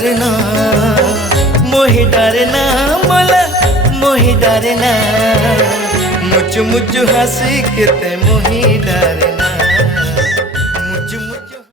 डरना मोहि डरना मोला मोहि डरना मुझ मुझ हंसी के ते मोहि डरना।